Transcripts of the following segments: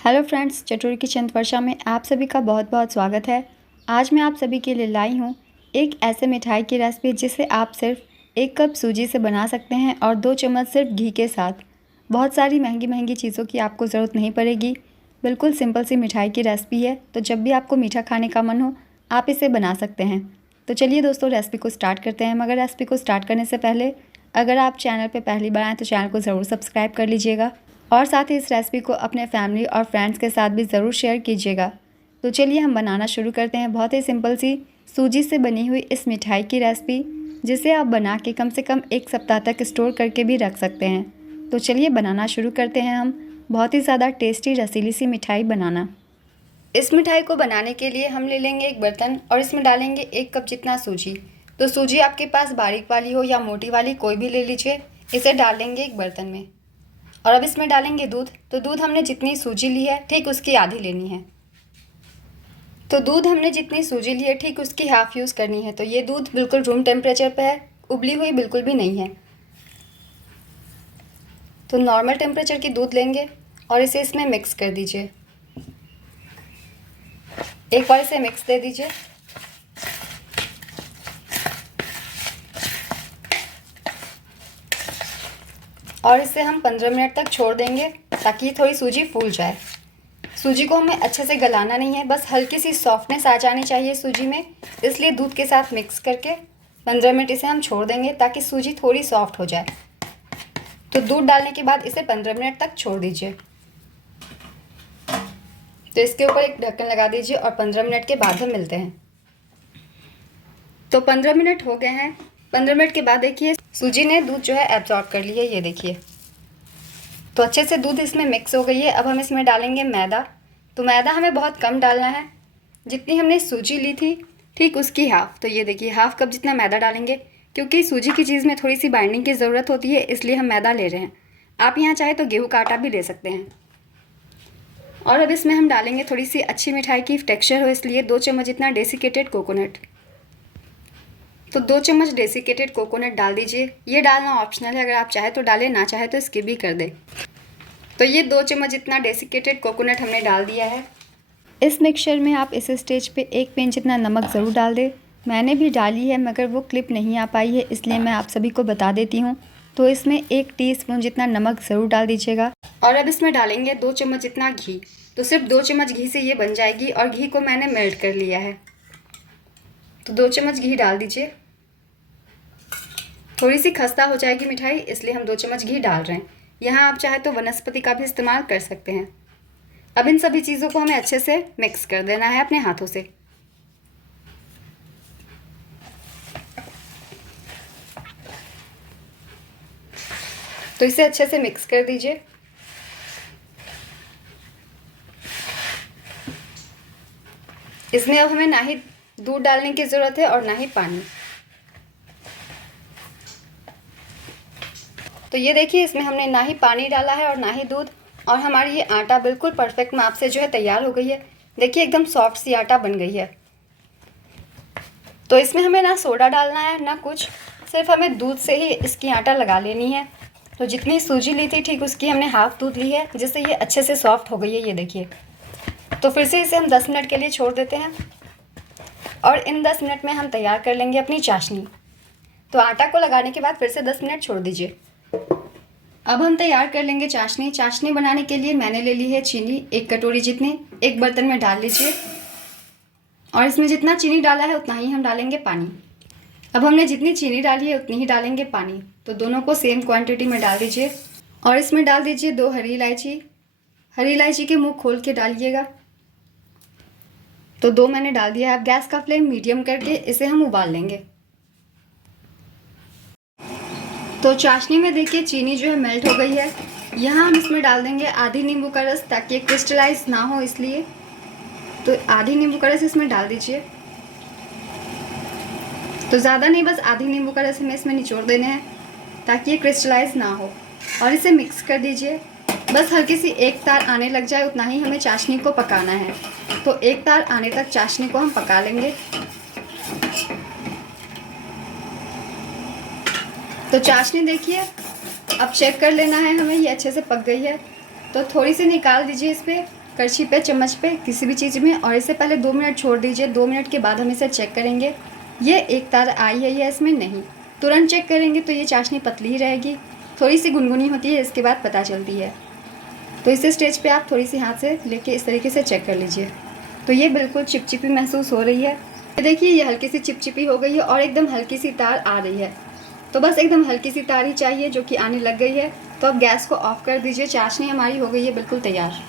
Hello friends, चटोरी kitchen वर्षा में आप सभी का बहुत बहुत स्वागत है। आज मैं आप सभी के लिए लाई हूँ एक ऐसे मिठाई की रेसिपी जिसे आप सिर्फ 1 कप सूजी से बना सकते हैं और 2 चम्मच सिर्फ घी के साथ। बहुत सारी महंगी महंगी चीज़ों की आपको ज़रूरत नहीं पड़ेगी। बिल्कुल सिंपल सी मिठाई की रेसिपी है, तो जब भी आपको मीठा खाने का मन हो आप इसे बना सकते हैं। तो चलिए दोस्तों, रेसिपी को स्टार्ट करते हैं। मगर रेसिपी को स्टार्ट करने से पहले अगर आप चैनल पर पहली बार आएँ तो चैनल को ज़रूर सब्सक्राइब कर लीजिएगा और साथ ही इस रेसिपी को अपने फैमिली और फ्रेंड्स के साथ भी ज़रूर शेयर कीजिएगा। तो चलिए हम बनाना शुरू करते हैं बहुत ही सिंपल सी सूजी से बनी हुई इस मिठाई की रेसिपी, जिसे आप बना के कम से कम 1 सप्ताह तक स्टोर करके भी रख सकते हैं। तो चलिए बनाना शुरू करते हैं हम बहुत ही ज़्यादा टेस्टी रसीली सी मिठाई बनाना। इस मिठाई को बनाने के लिए हम ले लेंगे एक बर्तन और इसमें डालेंगे 1 कप जितना सूजी। तो सूजी आपके पास बारीक वाली हो या मोटी वाली कोई भी ले लीजिए। इसे डाल लेंगे एक बर्तन में और अब इसमें डालेंगे दूध। तो दूध हमने जितनी सूजी ली है ठीक उसकी आधी लेनी है। तो दूध हमने जितनी सूजी ली है ठीक उसकी हाफ़ यूज़ करनी है। तो ये दूध बिल्कुल रूम टेम्परेचर पे है, उबली हुई बिल्कुल भी नहीं है। तो नॉर्मल टेम्परेचर की दूध लेंगे और इसे इसमें मिक्स कर दीजिए। एक बार इसे मिक्स दे दीजिए। और इसे हम 15 मिनट तक छोड़ देंगे ताकि थोड़ी सूजी फूल जाए। सूजी को हमें अच्छे से गलाना नहीं है, बस हल्की सी सॉफ्टनेस आ जानी चाहिए सूजी में। इसलिए दूध के साथ मिक्स करके 15 मिनट इसे हम छोड़ देंगे ताकि सूजी थोड़ी सॉफ्ट हो जाए। तो दूध डालने के बाद इसे 15 मिनट तक छोड़ दीजिए। तो इसके ऊपर एक ढक्कन लगा दीजिए और 15 मिनट के बाद हम मिलते हैं। तो 15 मिनट हो गए हैं। 15 मिनट के बाद देखिए सूजी ने दूध जो है एब्जॉर्ब कर लिया है, ये देखिए। तो अच्छे से दूध इसमें मिक्स हो गई है। अब हम इसमें डालेंगे मैदा। तो मैदा हमें बहुत कम डालना है, जितनी हमने सूजी ली थी ठीक उसकी हाफ़। तो ये देखिए हाफ़ कप जितना मैदा डालेंगे, क्योंकि सूजी की चीज़ में थोड़ी सी बाइंडिंग की ज़रूरत होती है, इसलिए हम मैदा ले रहे हैं। आप यहाँ चाहे तो गेहूँ का आटा भी ले सकते हैं। और अब इसमें हम डालेंगे थोड़ी सी अच्छी मिठाई की टेक्सचर हो, इसलिए 2 चम्मच जितना डेसिकेटेड कोकोनट। तो 2 चम्मच डेसिकेटेड कोकोनट डाल दीजिए। ये डालना ऑप्शनल है, अगर आप चाहे तो डालें, ना चाहे तो स्किप भी कर दें। तो ये 2 चम्मच जितना डेसिकेटेड कोकोनट हमने डाल दिया है। इस मिक्सचर में आप इस स्टेज पे 1 पिंच जितना नमक ज़रूर डाल दें। मैंने भी डाली है मगर वो क्लिप नहीं आ पाई है, इसलिए मैं आप सभी को बता देती हूँ। तो इसमें 1 टीस्पून जितना नमक ज़रूर डाल दीजिएगा। और अब इसमें डालेंगे 2 चम्मच जितना घी। तो सिर्फ 2 चम्मच घी से ये बन जाएगी और घी को मैंने मेल्ट कर लिया है। तो 2 चम्मच घी डाल दीजिए। थोड़ी सी खस्ता हो जाएगी मिठाई, इसलिए हम 2 चम्मच घी डाल रहे हैं। यहाँ आप चाहे तो वनस्पति का भी इस्तेमाल कर सकते हैं। अब इन सभी चीज़ों को हमें अच्छे से मिक्स कर देना है अपने हाथों से। तो इसे अच्छे से मिक्स कर दीजिए। इसमें अब हमें ना ही दूध डालने की ज़रूरत है और ना ही पानी। तो ये देखिए इसमें हमने ना ही पानी डाला है और ना ही दूध, और हमारी ये आटा बिल्कुल परफेक्ट माप से जो है तैयार हो गई है। देखिए एकदम सॉफ्ट सी आटा बन गई है। तो इसमें हमें ना सोडा डालना है ना कुछ, सिर्फ हमें दूध से ही इसकी आटा लगा लेनी है। तो जितनी सूजी ली थी ठीक उसकी हमने हाफ़ दूध ली है, जिससे ये अच्छे से सॉफ्ट हो गई है, ये देखिए। तो फिर से इसे हम 10 मिनट के लिए छोड़ देते हैं और इन 10 मिनट में हम तैयार कर लेंगे अपनी चाशनी। तो आटा को लगाने के बाद फिर से 10 मिनट छोड़ दीजिए। अब हम तैयार कर लेंगे चाशनी। चाशनी बनाने के लिए मैंने ले ली है चीनी 1 कटोरी जितनी। एक बर्तन में डाल लीजिए और इसमें जितना चीनी डाला है उतना ही हम डालेंगे पानी। अब हमने जितनी चीनी डाली है उतनी ही डालेंगे पानी। तो दोनों को सेम क्वांटिटी में डाल दीजिए और इसमें डाल दीजिए 2 हरी इलायची। हरी इलायची के मुंह खोल के डालिएगा। तो 2 मैंने डाल दिया है। अब गैस का फ्लेम मीडियम करके इसे हम उबाल लेंगे। तो चाशनी में देखिए चीनी जो है मेल्ट हो गई है। यहाँ हम इसमें डाल देंगे आधी नींबू का रस, ताकि ये क्रिस्टलाइज ना हो इसलिए। तो आधी नींबू का रस इसमें डाल दीजिए। तो ज़्यादा नहीं, बस आधी नींबू का रस हमें इसमें निचोड़ देने हैं ताकि ये क्रिस्टलाइज ना हो। और इसे मिक्स कर दीजिए। बस हल्की सी एक तार आने लग जाए उतना ही हमें चाशनी को पकाना है। तो एक तार आने तक चाशनी को हम पका लेंगे। तो चाशनी देखिए अब चेक कर लेना है हमें, ये अच्छे से पक गई है। तो थोड़ी सी निकाल दीजिए इस पर, करछी पे, चम्मच पे, किसी भी चीज़ में, और इसे पहले 2 मिनट छोड़ दीजिए। 2 मिनट के बाद हम इसे चेक करेंगे ये एक तार आई है या इसमें नहीं। तुरंत चेक करेंगे तो ये चाशनी पतली ही रहेगी, थोड़ी सी गुनगुनी होती है, इसके बाद पता चलती है। तो इस स्टेज पे आप थोड़ी सी हाथ से लेके इस तरीके से चेक कर लीजिए। तो ये बिल्कुल चिपचिपी महसूस हो रही है। देखिए ये हल्की सी चिपचिपी हो गई है और एकदम हल्की सी तार आ रही है। तो बस एकदम हल्की सी तार ही चाहिए जो कि आने लग गई है। तो अब गैस को ऑफ कर दीजिए। चाशनी हमारी हो गई है बिल्कुल तैयार।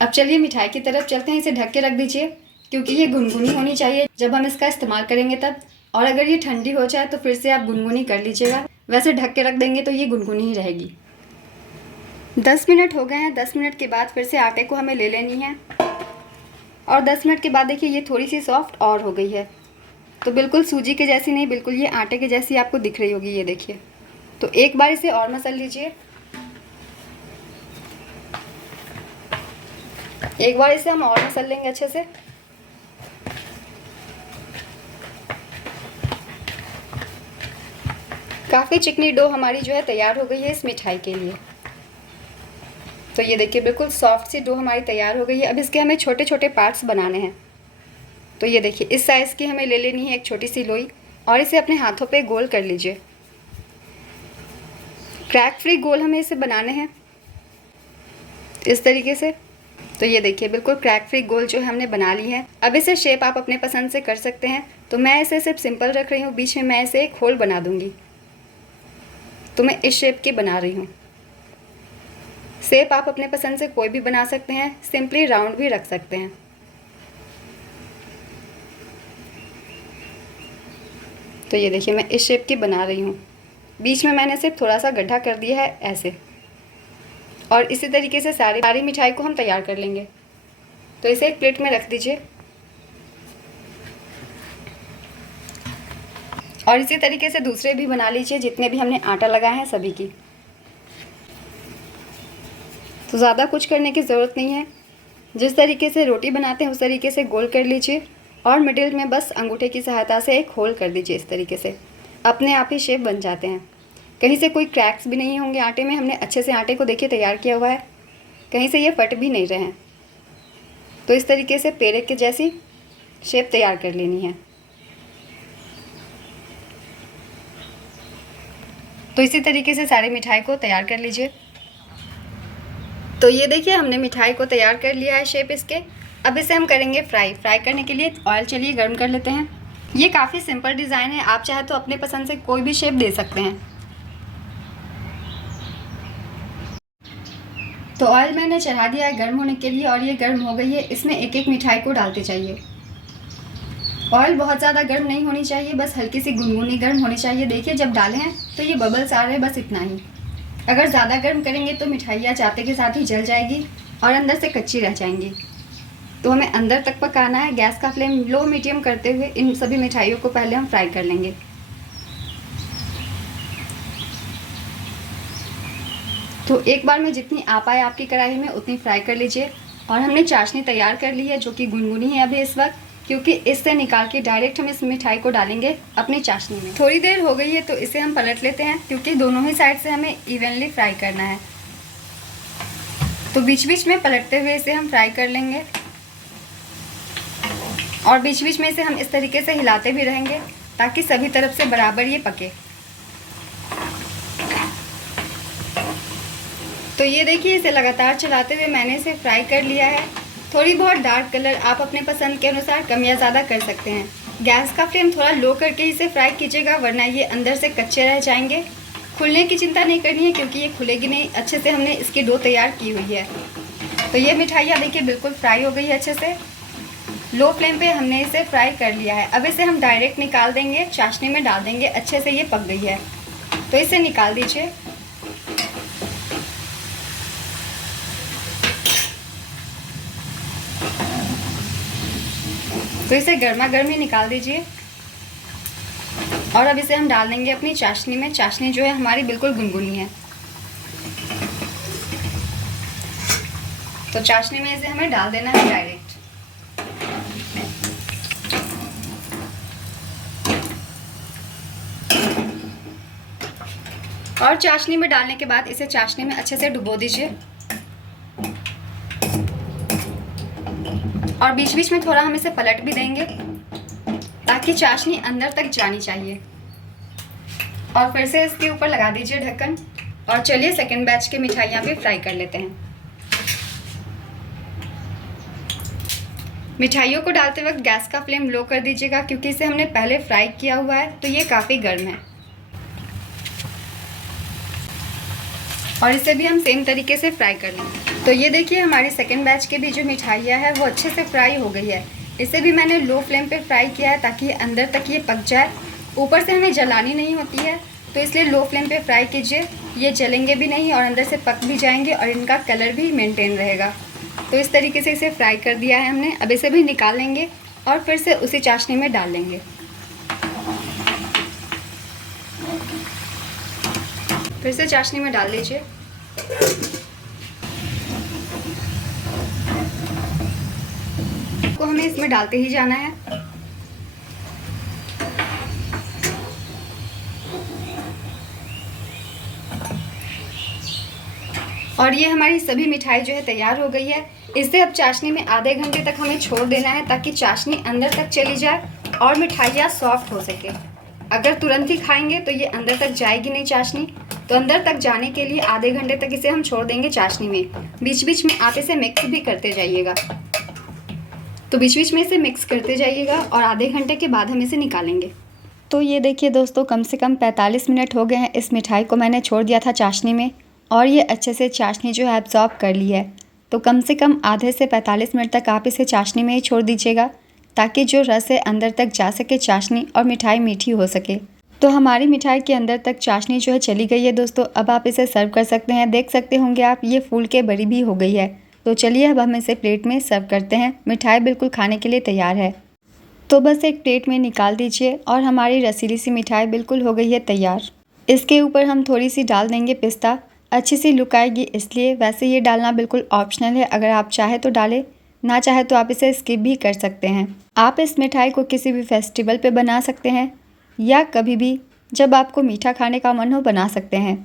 अब चलिए मिठाई की तरफ चलते हैं। इसे ढक के रख दीजिए क्योंकि ये गुनगुनी होनी चाहिए जब हम इसका इस्तेमाल करेंगे तब। और अगर ये ठंडी हो जाए तो फिर से आप गुनगुनी कर लीजिएगा, वैसे ढक के रख देंगे तो ये गुनगुनी ही रहेगी। 10 मिनट हो गए हैं। 10 मिनट के बाद फिर से आटे को हमें ले लेनी है और 10 मिनट के बाद देखिए ये थोड़ी सी सॉफ्ट और हो गई है। तो बिल्कुल सूजी के जैसी नहीं, बिल्कुल ये आटे के जैसी आपको दिख रही होगी। ये देखिए, तो एक बार इसे और मसल लीजिए। एक बार इसे हम और मसल लेंगे अच्छे से। काफ़ी चिकनी डो हमारी जो है तैयार हो गई है इस मिठाई के लिए। तो ये देखिए बिल्कुल सॉफ्ट सी डो हमारी तैयार हो गई है। अब इसके हमें छोटे छोटे पार्ट्स बनाने हैं। तो ये देखिए इस साइज़ की हमें ले लेनी है एक छोटी सी लोई और इसे अपने हाथों पे गोल कर लीजिए। क्रैक फ्री गोल हमें इसे बनाने हैं इस तरीके से। तो ये देखिए बिल्कुल क्रैक फ्री गोल जो है हमने बना ली है। अब इसे शेप आप अपने पसंद से कर सकते हैं। तो मैं इसे सिर्फ सिंपल रख रही हूँ, बीच में मैं इसे एक होल बना दूँगी। तो मैं इस शेप की बना रही हूँ। शेप आप अपने पसंद से कोई भी बना सकते हैं, सिंपली राउंड भी रख सकते हैं। तो ये देखिए मैं इस शेप की बना रही हूँ। बीच में मैंने सिर्फ थोड़ा सा गड्ढा कर दिया है ऐसे। और इसी तरीके से सारी मिठाई को हम तैयार कर लेंगे। तो इसे एक प्लेट में रख दीजिए और इसी तरीके से दूसरे भी बना लीजिए जितने भी हमने आटा लगाया है सभी की। तो ज़्यादा कुछ करने की ज़रूरत नहीं है। जिस तरीके से रोटी बनाते हैं उस तरीके से गोल कर लीजिए और मिडिल में बस अंगूठे की सहायता से एक होल कर दीजिए। इस तरीके से अपने आप ही शेप बन जाते हैं। कहीं से कोई क्रैक्स भी नहीं होंगे आटे में। हमने अच्छे से आटे को देखिए तैयार किया हुआ है, कहीं से ये फट भी नहीं रहे हैं। तो इस तरीके से पेड़े के जैसी शेप तैयार कर लेनी है। तो इसी तरीके से सारी मिठाई को तैयार कर लीजिए। तो ये देखिए हमने मिठाई को तैयार कर लिया है शेप इसके। अब इसे हम करेंगे फ्राई। फ्राई करने के लिए ऑयल चलिए गर्म कर लेते हैं। ये काफ़ी सिंपल डिज़ाइन है, आप चाहे तो अपने पसंद से कोई भी शेप दे सकते हैं। तो ऑयल मैंने चढ़ा दिया है गर्म होने के लिए और ये गर्म हो गई है। इसमें एक एक मिठाई को डालते जाइए। ऑयल बहुत ज़्यादा गर्म नहीं होनी चाहिए, बस हल्की सी गुनगुनी गर्म होनी चाहिए। देखिए जब डाले हैं तो ये बबल्स आ रहे हैं, बस इतना ही। अगर ज़्यादा गर्म करेंगे तो मिठाइयाँ जाते के साथ ही जल जाएगी और अंदर से कच्ची रह जाएंगी। तो हमें अंदर तक पकाना है। गैस का फ्लेम लो मीडियम करते हुए इन सभी मिठाइयों को पहले हम फ्राई कर लेंगे। तो एक बार में जितनी आ पाए आपकी कढ़ाई में उतनी फ्राई कर लीजिए। और हमने चाशनी तैयार कर ली है जो कि गुनगुनी है अभी इस वक्त, क्योंकि इससे निकाल के डायरेक्ट हम इस मिठाई को डालेंगे अपनी चाशनी में। थोड़ी देर हो गई है तो इसे हम पलट लेते हैं क्योंकि दोनों ही साइड से हमें इवनली फ्राई करना है। तो बीच बीच में पलटते हुए इसे हम फ्राई कर लेंगे और बीच बीच में इसे हम इस तरीके से हिलाते भी रहेंगे ताकि सभी तरफ से बराबर ये पके। तो ये देखिए इसे लगातार चलाते हुए मैंने इसे फ्राई कर लिया है। थोड़ी बहुत डार्क कलर आप अपने पसंद के अनुसार कम या ज़्यादा कर सकते हैं। गैस का फ्लेम थोड़ा लो करके इसे फ्राई कीजिएगा वरना ये अंदर से कच्चे रह जाएंगे। खुलने की चिंता नहीं करनी है क्योंकि ये खुलेगी नहीं, अच्छे से हमने इसकी डो तैयार की हुई है। तो ये मिठाइयाँ देखिए बिल्कुल फ्राई हो गई है अच्छे से। लो फ्लेम पे हमने इसे फ्राई कर लिया है। अब इसे हम डायरेक्ट निकाल देंगे, चाशनी में डाल देंगे। अच्छे से ये पक गई है तो इसे निकाल दीजिए। तो इसे गर्मा गर्म ही निकाल दीजिए और अब इसे हम डाल देंगे अपनी चाशनी में। चाशनी जो है हमारी बिल्कुल गुनगुनी है। तो चाशनी में इसे हमें डाल देना है डायरेक्ट। और चाशनी में डालने के बाद इसे चाशनी में अच्छे से डुबो दीजिए। और बीच बीच में थोड़ा हम इसे पलट भी देंगे ताकि चाशनी अंदर तक जानी चाहिए। और फिर से इसके ऊपर लगा दीजिए ढक्कन और चलिए सेकंड बैच की मिठाइयाँ भी फ्राई कर लेते हैं। मिठाइयों को डालते वक्त गैस का फ्लेम लो कर दीजिएगा क्योंकि इसे हमने पहले फ्राई किया हुआ है तो ये काफ़ी गर्म है। और इसे भी हम सेम तरीके से फ्राई कर लेंगे। तो ये देखिए हमारी सेकंड बैच की भी जो मिठाइयाँ है वो अच्छे से फ्राई हो गई है। इसे भी मैंने लो फ्लेम पे फ्राई किया है ताकि अंदर तक ये पक जाए। ऊपर से हमें जलानी नहीं होती है तो इसलिए लो फ्लेम पे फ्राई कीजिए, ये जलेंगे भी नहीं और अंदर से पक भी जाएंगे और इनका कलर भी मेंटेन रहेगा। तो इस तरीके से इसे फ्राई कर दिया है हमने। अब इसे भी निकाल लेंगे और फिर से उसी चाशनी में डाल लेंगे। फिर से चाशनी में डाल लीजिए। को हमें इसमें डालते ही जाना है। और ये हमारी सभी मिठाई जो है तैयार हो गई है। इसे अब चाशनी में आधे घंटे तक हमें छोड़ देना है ताकि चाशनी अंदर तक चली जाए और मिठाइयाँ सॉफ्ट हो सके। अगर तुरंत ही खाएंगे तो ये अंदर तक जाएगी नहीं चाशनी, तो अंदर तक जाने के लिए आधे घंटे तक इसे हम छोड़ देंगे चाशनी में। बीच बीच में आप इसे मिक्स भी करते जाइएगा। तो बीच बीच में इसे मिक्स करते जाइएगा और आधे घंटे के बाद हम इसे निकालेंगे। तो ये देखिए दोस्तों, कम से कम 45 मिनट हो गए हैं इस मिठाई को मैंने छोड़ दिया था चाशनी में और ये अच्छे से चाशनी जो है एब्जॉर्ब कर ली है। तो कम से कम आधे से 45 मिनट तक आप इसे चाशनी में ही छोड़ दीजिएगा ताकि जो रस है अंदर तक जा सके चाशनी और मिठाई मीठी हो सके। तो हमारी मिठाई के अंदर तक चाशनी जो है चली गई है दोस्तों। अब आप इसे सर्व कर सकते हैं। देख सकते होंगे आप, ये फूल के बड़ी भी हो गई है। तो चलिए अब हम इसे प्लेट में सर्व करते हैं। मिठाई बिल्कुल खाने के लिए तैयार है। तो बस एक प्लेट में निकाल दीजिए और हमारी रसीली सी मिठाई बिल्कुल हो गई है तैयार। इसके ऊपर हम थोड़ी सी डाल देंगे पिस्ता, अच्छी सी लुक आएगी इसलिए। वैसे ये डालना बिल्कुल ऑप्शनल है, अगर आप चाहे तो डालें, ना चाहे तो आप इसे स्किप भी कर सकते हैं। आप इस मिठाई को किसी भी फेस्टिवल पे बना सकते हैं या कभी भी जब आपको मीठा खाने का मन हो बना सकते हैं।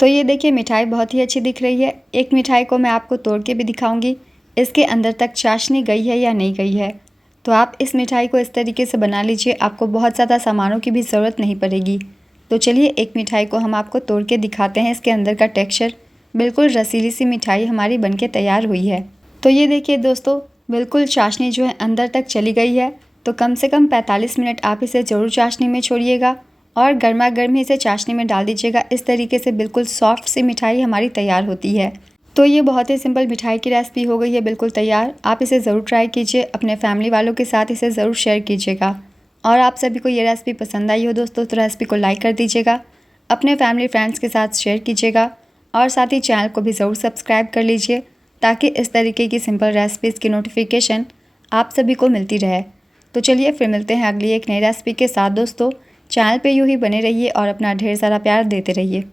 तो ये देखिए मिठाई बहुत ही अच्छी दिख रही है। एक मिठाई को मैं आपको तोड़ के भी दिखाऊंगी, इसके अंदर तक चाशनी गई है या नहीं गई है। तो आप इस मिठाई को इस तरीके से बना लीजिए, आपको बहुत ज़्यादा सामानों की भी ज़रूरत नहीं पड़ेगी। तो चलिए एक मिठाई को हम आपको तोड़ के दिखाते हैं। इसके अंदर का टेक्सचर बिल्कुल रसीली सी मिठाई हमारी बनके तैयार हुई है। तो ये देखिए दोस्तों, बिल्कुल चाशनी जो है अंदर तक चली गई है। तो कम से कम 45 मिनट आप इसे ज़रूर चाशनी में छोड़िएगा और गर्मा गर्म ही इसे चाशनी में डाल दीजिएगा। इस तरीके से बिल्कुल सॉफ्ट सी मिठाई हमारी तैयार होती है। तो ये बहुत ही सिंपल मिठाई की रेसिपी हो गई है बिल्कुल तैयार। आप इसे ज़रूर ट्राई कीजिए, अपने फैमिली वालों के साथ इसे ज़रूर शेयर कीजिएगा। और आप सभी को ये रेसिपी पसंद आई हो दोस्तों तो रेसिपी को लाइक कर दीजिएगा, अपने फैमिली फ्रेंड्स के साथ शेयर कीजिएगा और साथ ही चैनल को भी ज़रूर सब्सक्राइब कर लीजिए ताकि इस तरीके की सिंपल रेसिपीज़ की नोटिफिकेशन आप सभी को मिलती रहे। तो चलिए फिर मिलते हैं अगली एक नई रेसिपी के साथ दोस्तों। चैनल पे यूँ ही बने रहिए और अपना ढेर सारा प्यार देते रहिए।